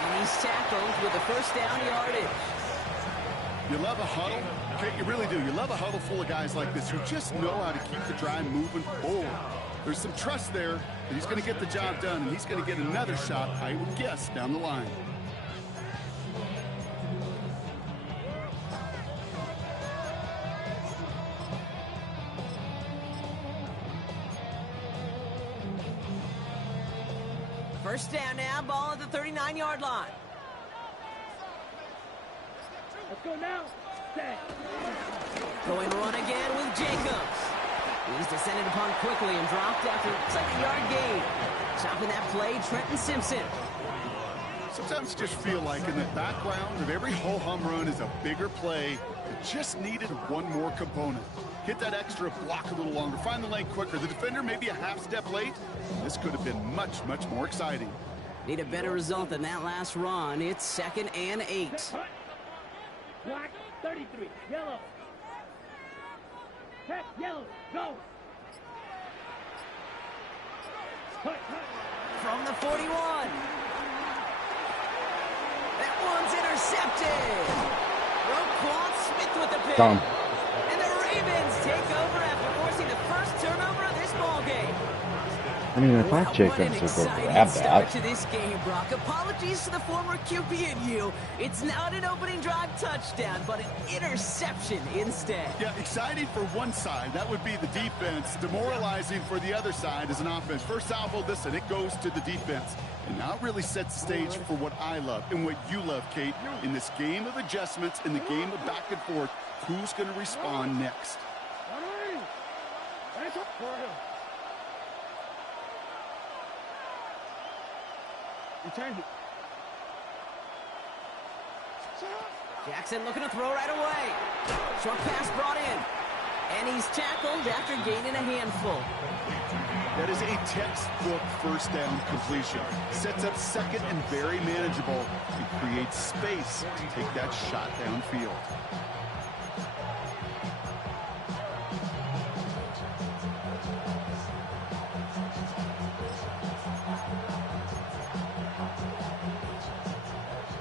And he's tackled with the first down yardage. You love a huddle. Okay, you really do. You love a huddle full of guys like this who just know how to keep the drive moving forward. There's some trust there that he's going to get the job done, and he's going to get another shot, I would guess, down the line. First down now, ball at the 39-yard line. Let's go now. Set. Going run again with Jacobs. He's descended upon quickly and dropped after looks like a yard gain. Stopping that play, Trenton Simpson. Sometimes you just feel like in the background of every ho-hum run is a bigger play that just needed one more component. Hit that extra block a little longer, find the lane quicker. The defender maybe a half step late. This could have been much, much more exciting. Need a better result than that last run. It's 2nd and 8. Black 33. Yellow. Heck, yellow. Go. Hut, hut. From the 41. That one's intercepted. Roquan Smith with the pick. Done. And the Ravens take over after forcing the first turnover of this ball game. I mean, I thought Jacobs would go grab Start that. to this game, Brock. Apologies to the former QB and you. It's not an opening drive touchdown, but an interception instead. Yeah, exciting for one side. That would be the defense. Demoralizing for the other side as an offense. First salvo, listen, it goes to the defense. And now it really sets the stage for what I love and what you love, Kate. In this game of adjustments, in the game of back and forth, who's going to respond next? Return it. Jackson looking to throw right away. Short pass brought in. And he's tackled after gaining a handful. That is a textbook first down completion. Sets up second and very manageable. It creates space to take that shot downfield.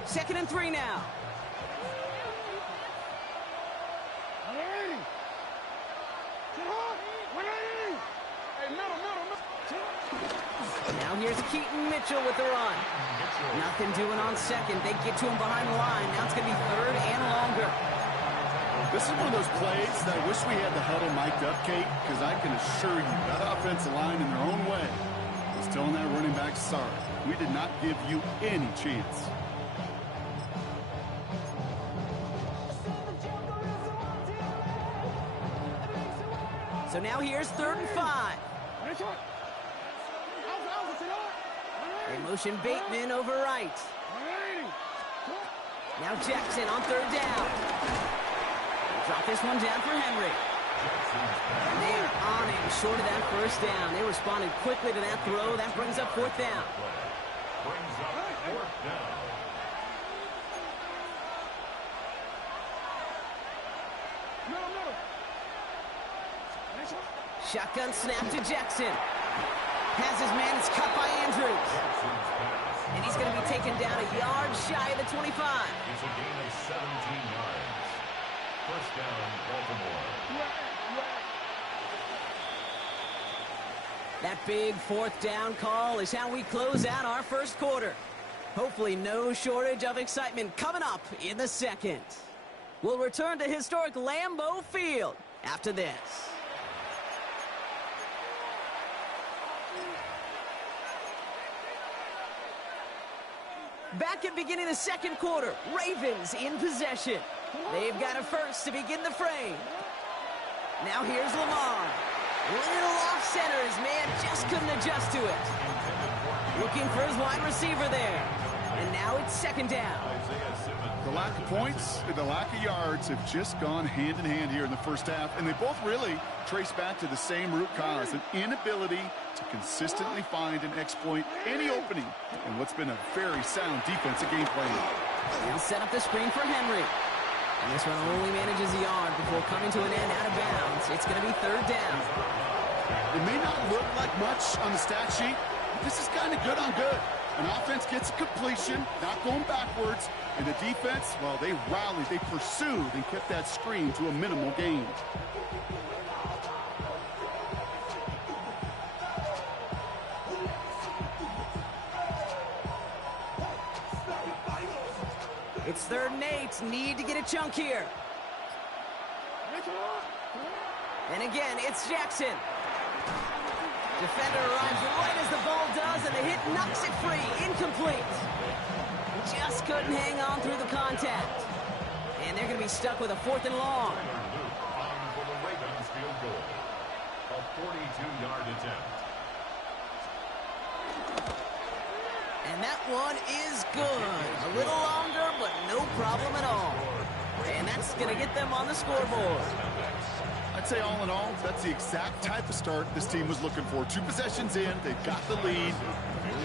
Second and 3 now. Now here's Keaton Mitchell with the run. Nothing doing on second. They get to him behind the line. Now it's going to be 3rd and longer. This is one of those plays that I wish we had the huddle mic'd up, Kate, because I can assure you that offensive line in their own way is telling that running back, sorry, we did not give you any chance. So now here's 3rd and 5. They motion Bateman over right. Now Jackson on 3rd down. Drop this one down for Henry. And they are on him short of that first down. They responded quickly to that throw. That brings up 4th down. Shotgun snap to Jackson. Has his man, it's cut by Andrews. And he's going to be taken down a yard shy of the 25. It's a gain of 17 yards. First down, Baltimore. That big 4th down call is how we close out our first quarter. Hopefully no shortage of excitement coming up in the second. We'll return to historic Lambeau Field after this. Back at beginning of the second quarter, Ravens in possession. They've got a first to begin the frame. Now here's Lamar. Little off center, his man just couldn't adjust to it. Looking for his wide receiver there. And now it's 2nd down. The lack of points and the lack of yards have just gone hand in hand here in the first half, and they both really trace back to the same root cause, an inability to consistently find and exploit any opening in what's been a very sound defensive game plan. He'll set up the screen for Henry. And this one only manages a yard before coming to an end out of bounds. It's going to be 3rd down. It may not look like much on the stat sheet, but this is kind of good on good. An offense gets a completion, not going backwards, and the defense, well, they rallied, they pursued, and kept that screen to a minimal gain. It's 3rd and 8. Need to get a chunk here. And again, it's Jackson. Defender arrives right as the ball does, and the hit knocks it free. Incomplete. Just couldn't hang on through the contact. And they're going to be stuck with a 4th and long. On for the Ravens field goal. A 42-yard attempt. And that one is good. A little longer, but no problem at all. And that's going to get them on the scoreboard. I'd say all in all, that's the exact type of start this team was looking for. 2 possessions in, they've got the lead.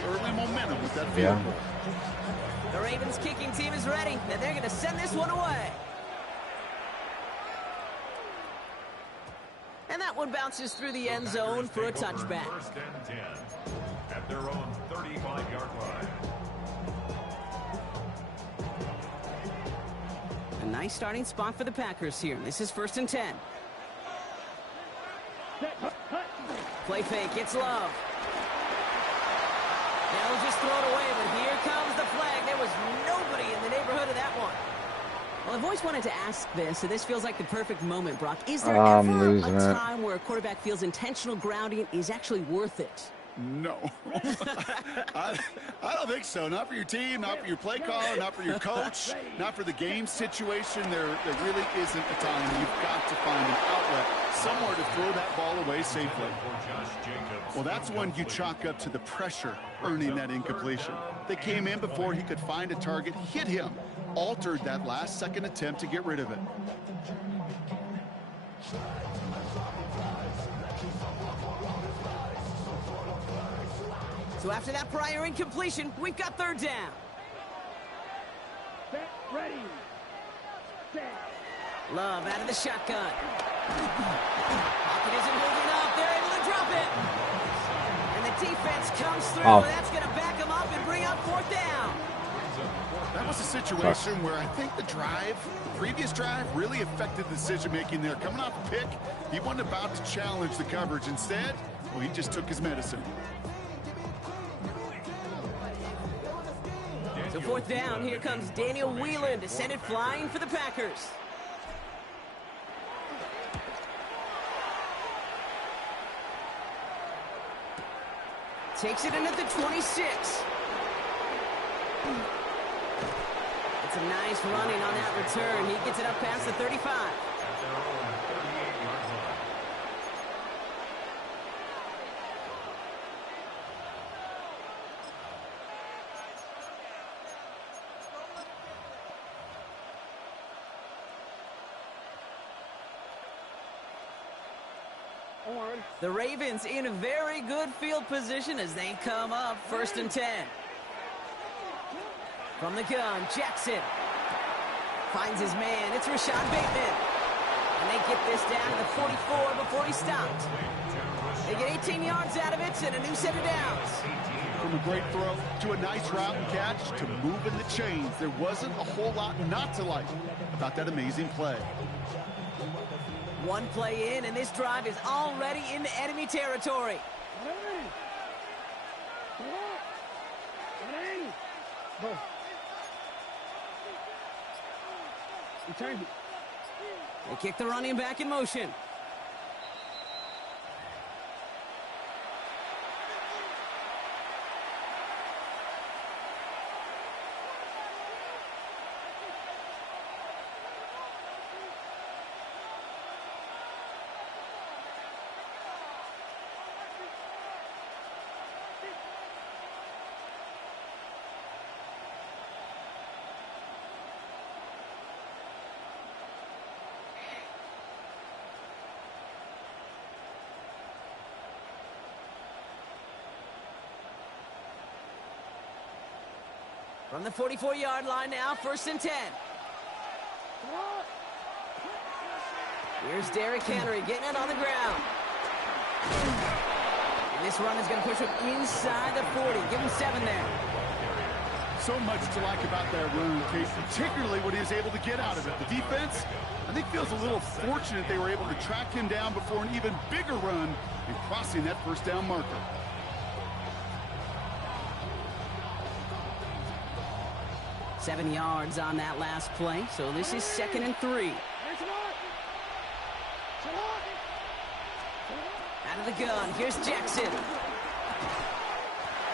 Early momentum with that field goal. The Ravens kicking team is ready, and they're going to send this one away. And that one bounces through the end zone for a touchback. 1st and 10 at their own 35-yard line. A nice starting spot for the Packers here. This is 1st and 10. Play fake, it's Love. Now he'll just throw it away, but here comes the flag. There was nobody in the neighborhood of that one. Well, I've always wanted to ask this, and this feels like the perfect moment, Brock. Is there ever a time where a quarterback feels intentional grounding is actually worth it? No. I don't think so. Not for your team, not for your play caller, not for your coach, not for the game situation. There really isn't a time. You've got to find an outlet, somewhere to throw that ball away safely. Well, that's when you chalk up to the pressure earning that incompletion. They came in before he could find a target, hit him, altered that last-second attempt to get rid of it. So after that prior incompletion, we've got 3rd down. Set, ready, set. Love out of the shotgun. Pocket isn't holding up. They're able to drop it. And the defense comes through. And that's going to back them up and bring up 4th down. That was a situation where I think the previous drive, really affected the decision-making there. Coming off a pick, he wasn't about to challenge the coverage. Instead, well, he just took his medicine. So 4th down, here comes Daniel Whelan to send it flying for the Packers. Takes it in at the 26. It's a nice running on that return. He gets it up past the 35. The Ravens in a very good field position as they come up 1st and 10. From the gun, Jackson finds his man. It's Rashad Bateman. And they get this down to the 44 before he stopped. They get 18 yards out of it and a new set of downs. From a great throw to a nice route and catch to moving the chains, there wasn't a whole lot not to like about that amazing play. One play in, and this drive is already into enemy territory. Return. They kick the running back in motion. From the 44-yard line now, 1st and 10. Here's Derrick Henry getting it on the ground. And this run is going to push him inside the 40. Give him 7 there. So much to like about that run, Case, particularly what he was able to get out of it. The defense, I think, feels a little fortunate they were able to track him down before an even bigger run and crossing that 1st down marker. Seven yards on that last play, so this is 2nd and 3. Out of the gun, here's Jackson.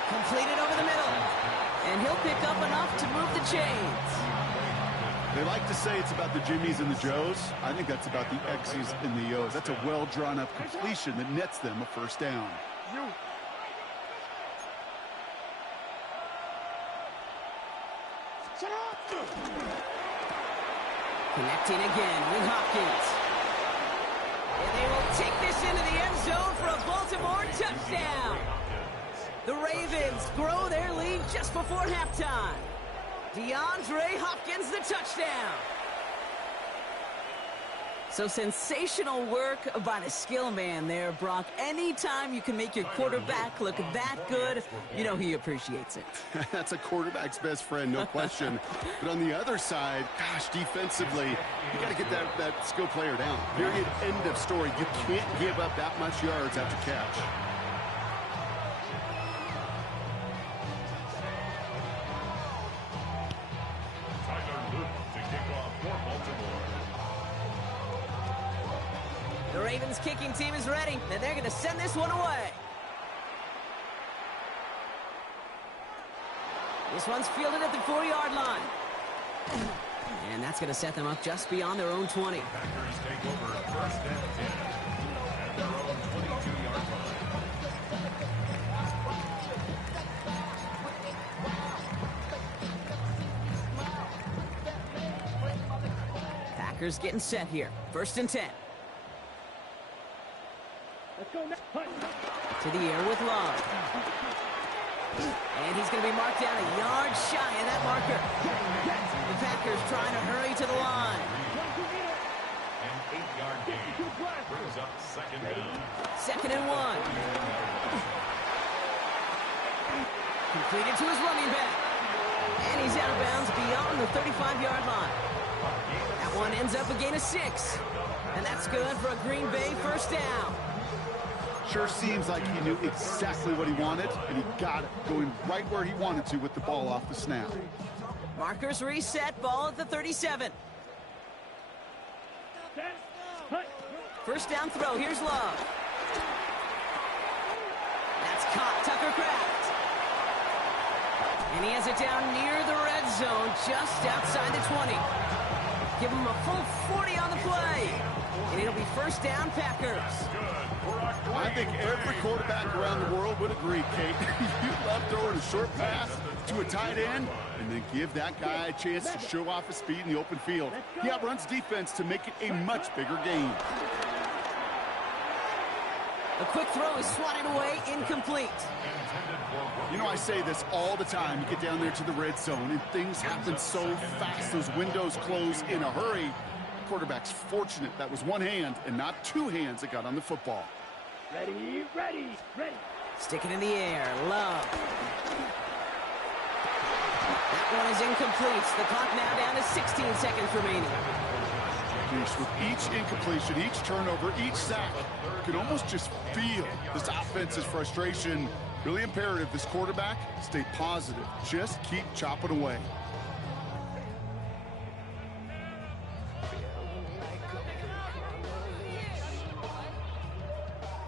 Completed over the middle. And he'll pick up enough to move the chains. They like to say it's about the Jimmies and the Joes. I think that's about the X's and the O's. That's a well-drawn-up completion that nets them a first down. Connecting again with Hopkins. And they will take this into the end zone for a Baltimore touchdown. The Ravens grow their lead just before halftime. DeAndre Hopkins, the touchdown. So sensational work by the skill man there, Brock. Anytime you can make your quarterback look that good, you know he appreciates it. That's a quarterback's best friend, no question. But on the other side, gosh, defensively, you got to get that skill player down. Period, end of story. You can't give up that much yards after catch. The Ravens kicking team is ready, and they're going to send this one away. This one's fielded at the 4-yard line. And that's going to set them up just beyond their own 20. Packers take over first and 10 at their own 22-yard line. Packers getting set here. First and 10. Let's go now. To the air with Love. And he's going to be marked down a yard shy of that marker. The Packers trying to hurry to the line. An 8-yard gain brings up second down. Second and 1. Completed to his running back. And he's out of bounds beyond the 35-yard line. That one ends up a gain of 6. And that's good for a Green Bay first down. Sure seems like he knew exactly what he wanted, and he got it, going right where he wanted to with the ball off the snap. Markers reset, ball at the 37. First down throw, here's Love. That's caught, Tucker Kraft. And he has it down near the red zone, just outside the 20. Give him a full 40 on the play. And it'll be first down, Packers. I think every quarterback around the world would agree, Kate. You love throwing a short pass to a tight end and then give that guy a chance to show off his speed in the open field. He outruns defense to make it a much bigger game. A quick throw is swatted away, incomplete. You know, I say this all the time. You get down there to the red zone and things happen so fast. Those windows close in a hurry. Quarterback's fortunate that was one hand and not two hands that got on the football. Ready, ready, ready. Stick it in the air, Love. That one is incomplete. The clock now down to 16 seconds remaining. With each incompletion, each turnover, each sack, you can almost just feel this offense's frustration. Really imperative this quarterback stay positive. Just keep chopping away.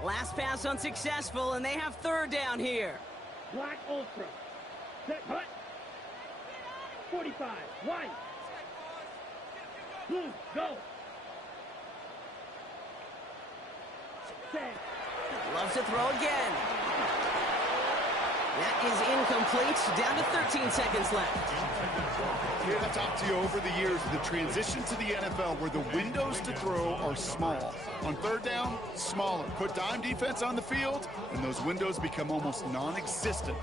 Last pass unsuccessful, and they have third down here. Black Ultra. Set, hut. 45. White. Blue, go. Set. Loves to throw again. That is incomplete. Down to 13 seconds left. Here I've talked to you over the years, the transition to the NFL where the windows to throw are small. On third down, smaller. Put dime defense on the field, and those windows become almost non-existent.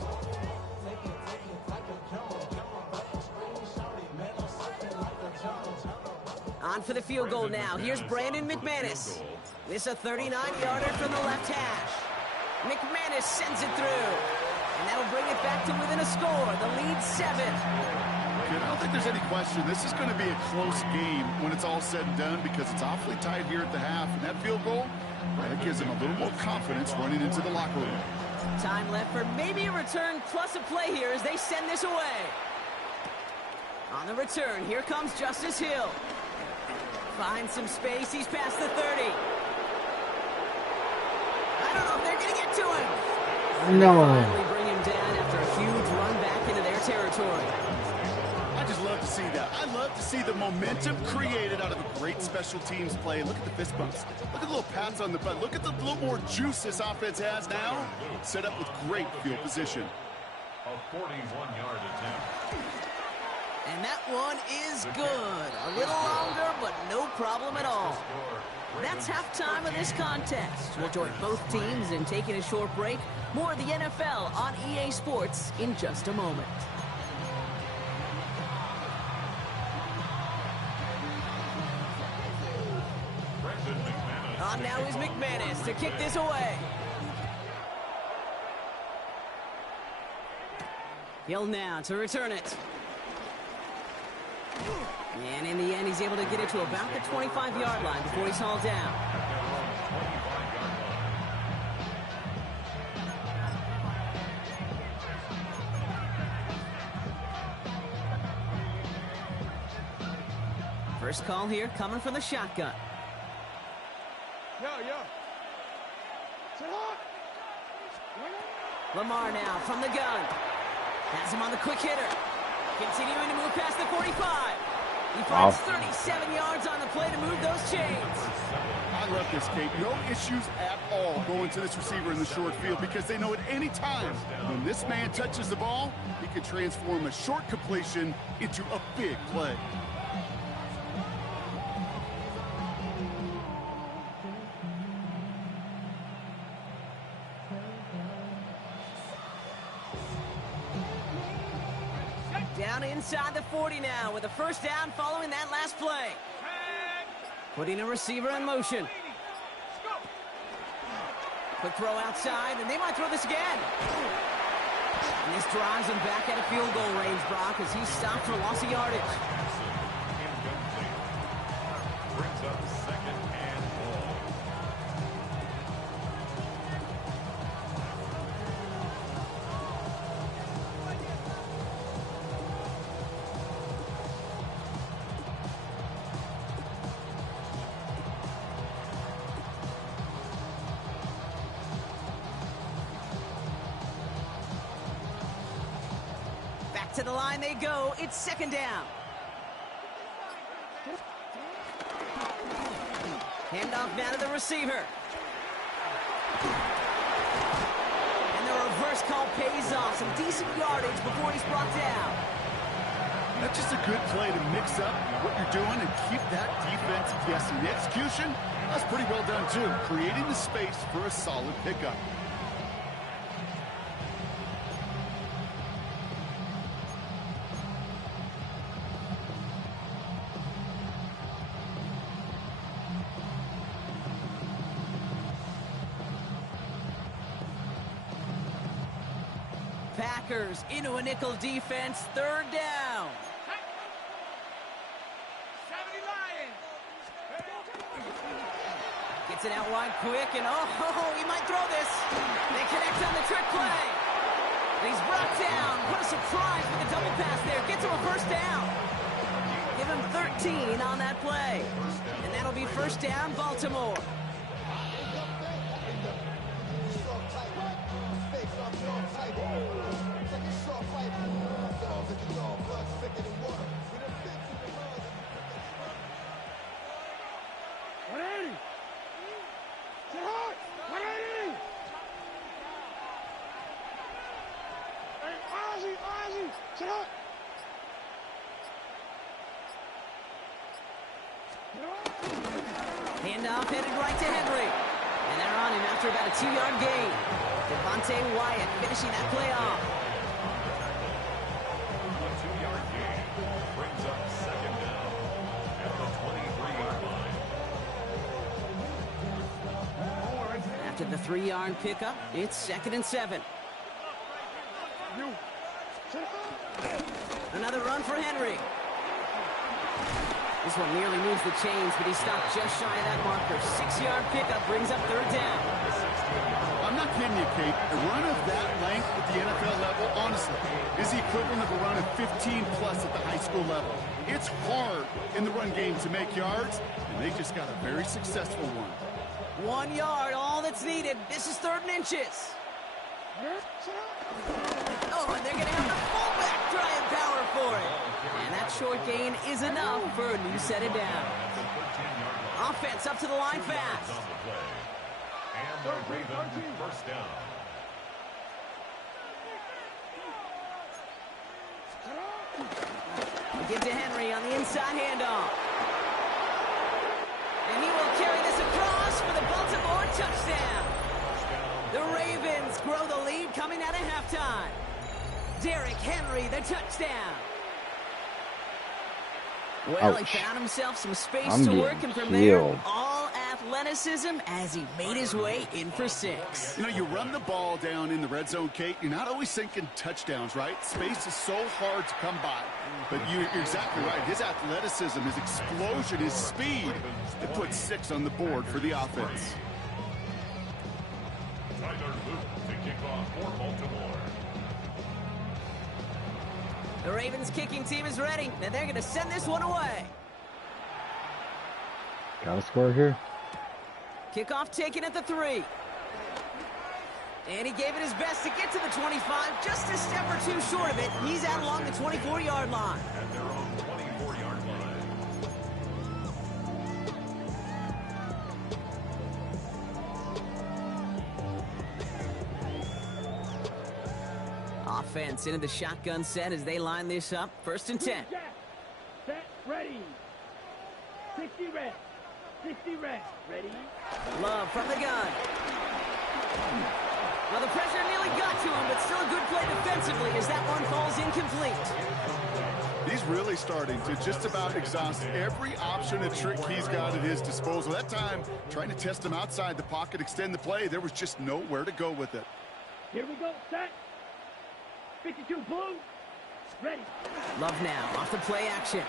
On for the field goal now. Here's Brandon McManus. This a 39-yarder from the left hash. McManus sends it through. And that'll bring it back to within a score. The lead 7. I don't think there's any question. This is going to be a close game when it's all said and done because it's awfully tight here at the half. And that field goal, that gives them a little more confidence running into the locker room. Time left for maybe a return plus a play here as they send this away. On the return, here comes Justice Hill. Finds some space. He's past the 30. I don't No. Finally bring him down after a huge run back into their territory. I just love to see that. I love to see the momentum created out of a great special teams play. Look at the fist bumps. Look at the little pats on the butt. Look at the little more juice this offense has now. Set up with great field position. A 41-yard attempt. And that one is good. A little longer, but no problem at all. That's halftime of this contest. We'll join both teams in taking a short break. More of the NFL on EA Sports in just a moment. On now is McManus to kick this away. Hill now to return it. And in the end, he's able to get it to about the 25-yard line before he's hauled down. First call here coming from the shotgun. Lamar now from the gun. Has him on the quick hitter. Continuing to move past the 45. He finds 37 yards on the play to move those chains. I love this, Kate. No issues at all going to this receiver in the short field because they know at any time when this man touches the ball, he can transform a short completion into a big play. Down inside the 40 now with a first down following that last play. Putting a receiver in motion. Quick throw outside, and they might throw this again. And this drives him back out of field goal range, Brock, as he's stopped for loss of yardage. Brings up second and goal. To the line they go. It's second down. Handoff now to the receiver. And the reverse call pays off. Some decent yardage before he's brought down. That's just a good play to mix up what you're doing and keep that defense guessing. The execution, that's pretty well done too. Creating the space for a solid pickup. Packers into a nickel defense. Third down. Gets it out wide quick, and he might throw this. They connect on the trick play. And he's brought down. What a surprise with the double pass there. Gets him a first down. Give him 13 on that play. And that'll be first down, Baltimore. Handoff headed right to Henry. And they're on him after about a 2-yard gain. Devontae Wyatt finishing that play off. A 2-yard gain brings up second down at the 23-yard line. After the 3-yard pickup, it's second and 7. Another run for Henry. This one nearly moves the chains, but he stopped just shy of that marker. 6-yard pickup brings up third down. I'm not kidding you, Kate. A run of that length at the NFL level, honestly, is the equivalent of a run of 15-plus at the high school level. It's hard in the run game to make yards, and they just got a very successful one. 1 yard, all that's needed. This is third and inches. Oh, and they're going to have the fullback trying power for it. And that short gain is enough for a new set of downs. Offense up to the line fast. And the Ravens first down. Give to Henry on the inside handoff. And he will carry this across for the Baltimore touchdown. The Ravens grow the lead coming out of halftime. Derrick Henry, the touchdown. Well, Ouch. he found himself some space I'm to getting work, and from there, killed. all athleticism as he made his way in for 6. You know, you run the ball down in the red zone, Kate, you're not always thinking touchdowns, right? Space is so hard to come by. But you're exactly right. His athleticism, his explosion, his speed, it puts 6 on the board for the offense. Tyler Luke to kick off for Baltimore. The Ravens kicking team is ready, and they're going to send this one away. Got a score here. Kickoff taken at the 3. And he gave it his best to get to the 25, just a step or two short of it. He's out along the 24-yard line. At their own 24-yard line. Offense into the shotgun set as they line this up. 1st and 10. Set, ready. 60 red. 60 red. Ready. Love from the gun. Well, the pressure nearly got to him, but still a good play defensively as that one falls incomplete. He's really starting to just about exhaust every option and trick he's got at his disposal. That time, trying to test him outside the pocket, extend the play, there was just nowhere to go with it. Here we go. Set. 52 blue. Ready. Love now off the play action.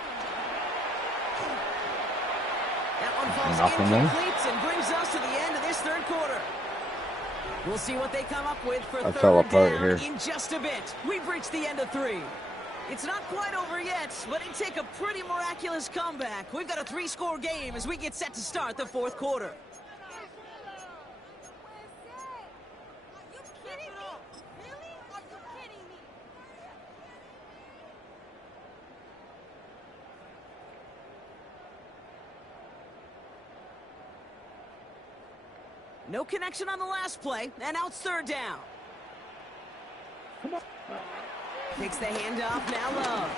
That one falls Nothing there. incomplete and brings us to the end of this 3rd quarter. We'll see what they come up with for I fell 3rd apart down here. in just a bit. We've reached the end of 3. It's not quite over yet, but it take a pretty miraculous comeback. We've got a 3-score game as we get set to start the 4th quarter. No connection on the last play, and now it's 3rd down. Takes the handoff, now Love.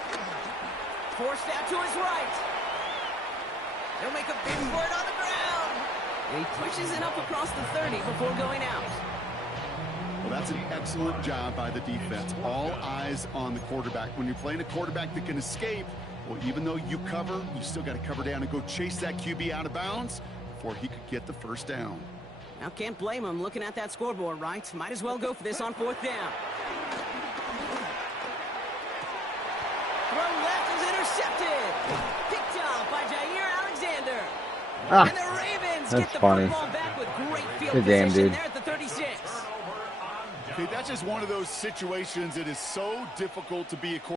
Forced out to his right. He'll make a big for it on the ground. And he pushes it up across the 30 before going out. Well, that's an excellent job by the defense. All eyes on the quarterback. When you're playing a quarterback that can escape, well, even though you cover, you still got to cover down and go chase that QB out of bounds before he could get the 1st down. Now, can't blame him looking at that scoreboard, right? Might as well go for this on 4th down. Throw left is intercepted. Picked off by Jair Alexander. And the Ravens get the funny. football back with great field Good game, position dude. there at the 36. Okay, that's just one of those situations that is so difficult to be a quarterback.